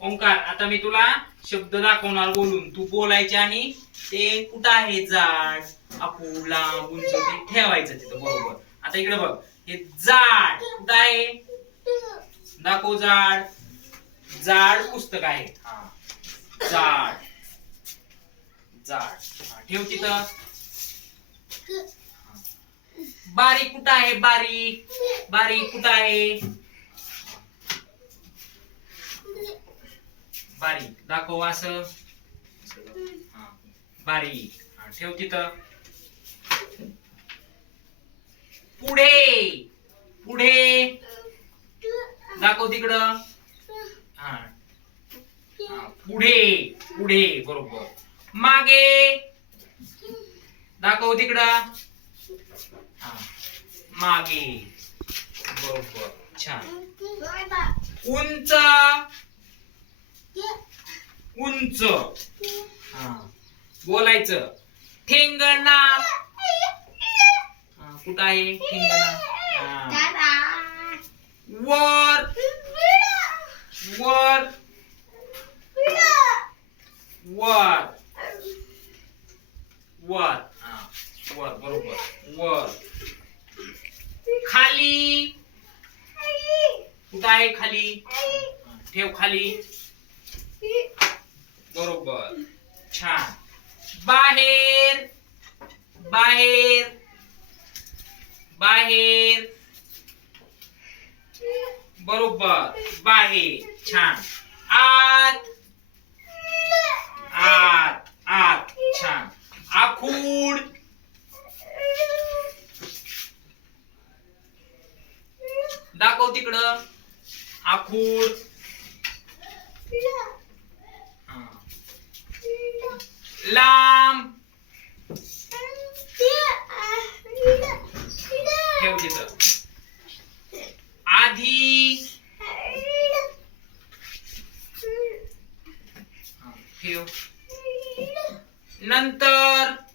ओंकार आता मी तुला शब्द दाखवणार बोलून. तू बोलायचे आणि ते कुठं आहे झाड आपू लांब उंच ते ठेवायचं तिथं बरोबर. आता इकडे बघ. हे झाड कुठं आहे? दाखव झाड झाड पुस्तक आहे. हा. झाड हा, ठेव तिथं. बारीक कुठं आहे? बारीक. बारीक कुठं आहे? बारीक दाखव असं. हा, बारीक हा, ठेव तिथं. पुढे. पुढे. दाखव तिकडं. हा. हा, पुढे. पुढे. बरोबर. मागे. दाखव तिकडं. हा. मागे. बरोबर. छान. उंच. उंच. हा. बोलायचं. ठेंगणा. हा, कुठं आहे? ठेंगणा. वर. वर. वर. वर. हा वर बरोबर. वर. खाली. कुठं आहे खाली? ठेव खाली. बरोबर. छान. बाहेर. बाहेर. बाहेर. बरोबर. बाहेर. छान. आत. आत. आत. छान. आखूड. दाखव तिकडं. आखूड हा. लांब ठेव तिथं आधी. ठेव. नंतर.